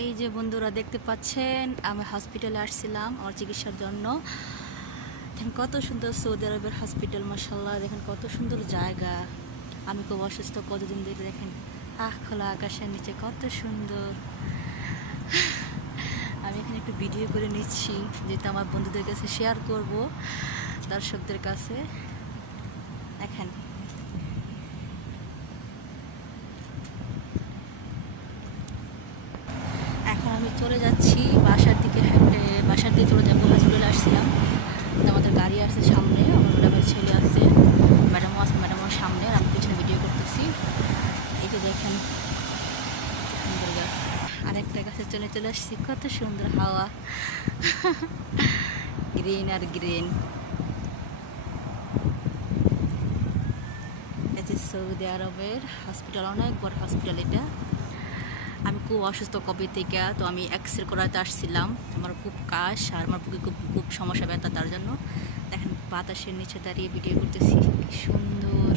এই যে বন্ধুরা দেখতে পাচ্ছেন, আমি হসপিটালে আসছিলাম আমার চিকিৎসার জন্য। দেখেন কত সুন্দর সৌদি আরবের হসপিটাল, মাশাআল্লাহ। দেখেন কত সুন্দর জায়গা। আমি খুব অসুস্থ কতদিন ধরে। দেখেন খোলা আকাশের নিচে কত সুন্দর। আমি এখানে একটু ভিডিও করে নিচ্ছি, যেটা আমার বন্ধুদের কাছে শেয়ার করব, দর্শকদের কাছে। দেখেন এখন আমি চলে যাচ্ছি বাসার দিকে, বাসার দিকে চলে যাবো। হসপিটালে আসছিলাম, আমাদের গাড়ি আসছে সামনে, আমার ম্যাডামের ছেলে আসছে, ম্যাডামের সামনে, আমি পিছনে ভিডিও করতেছি। এই যে দেখেন সুন্দর গাছ, আরেকটা গাছে চলে আসছি। কত সুন্দর হাওয়া, গ্রিন আর গ্রিন। এই যে সৌদি আরবের হসপিটাল, অনেক বড় হসপিটাল এটা। আমি খুব অসুস্থ কবে থেকে, তো আমি এক্সরে করাতে আসছিলাম। আমার খুব কাশ আর আমার বুকে খুব সমস্যা, ব্যথা। তার জন্য দেখেন বাতাসের নিচে দাঁড়িয়ে ভিডিও করতেছি, কি সুন্দর।